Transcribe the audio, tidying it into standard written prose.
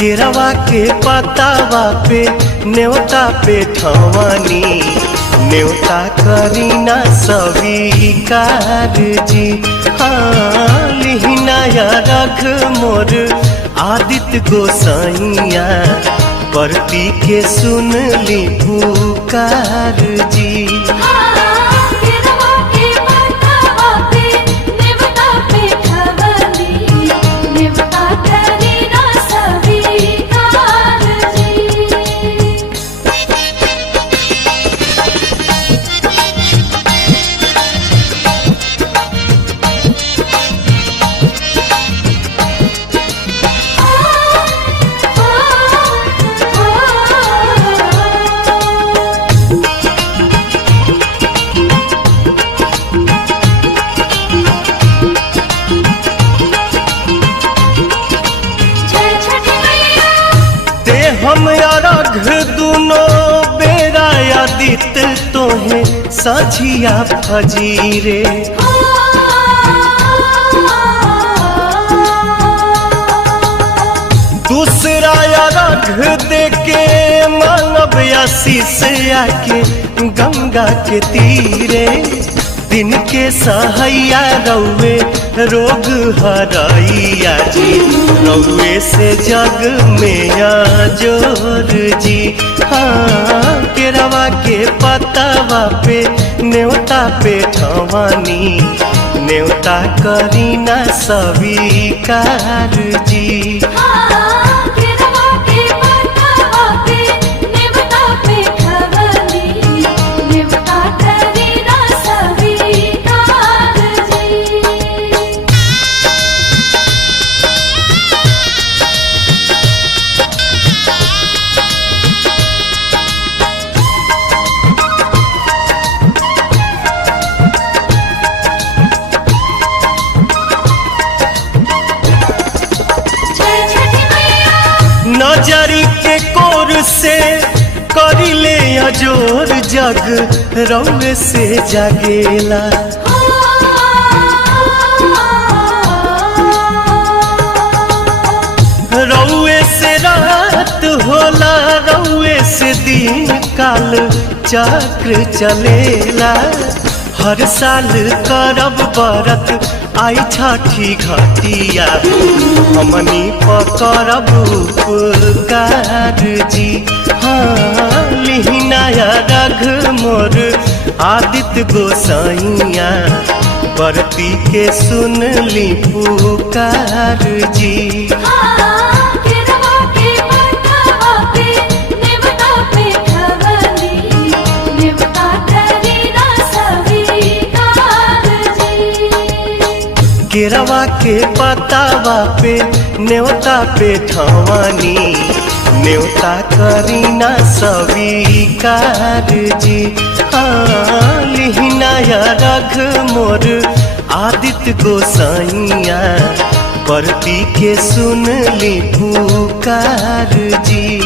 केरवा के पतावा पे न्योता पे ठवानी न्योता करीना स्वीकार जी। हाँ लिहिनाया रख मोर आदित्य गोसाइया परती के सुन ली पुकार जी। हम अरघ दुनो बेरा आदित्य तोहे सझिया फजीरे। दूसरा अरघ देके मानव आशीष आके गंगा के तीरे। दिन के सहैया रौवे रोग हरैया जी रौवे से जग में जोर जी। हाँ केरवा के पतावा पे न्योता पे ठवानी न्योता करीना स्वीकार जी। नजरी के कोर से करिले अजोर जग रौवे से जागेला। रौवे से रात होला रौवे से दिन काल चक्र चलेला। हर साल करब बरत आई छठी घटिया हमनी पकड़ब उपकार जी। हाँ लिहिनाया रघ मोर आदित्य गोसाइया परती के सुन ली पुकार जी। केरवा के पतावा पे न्योता पे ठवानी न्योता करीना स्वीकार जी। हाँ लिहिनाया रघ मोर आदित्य गोसाइया परती के सुन ली पुकार जी।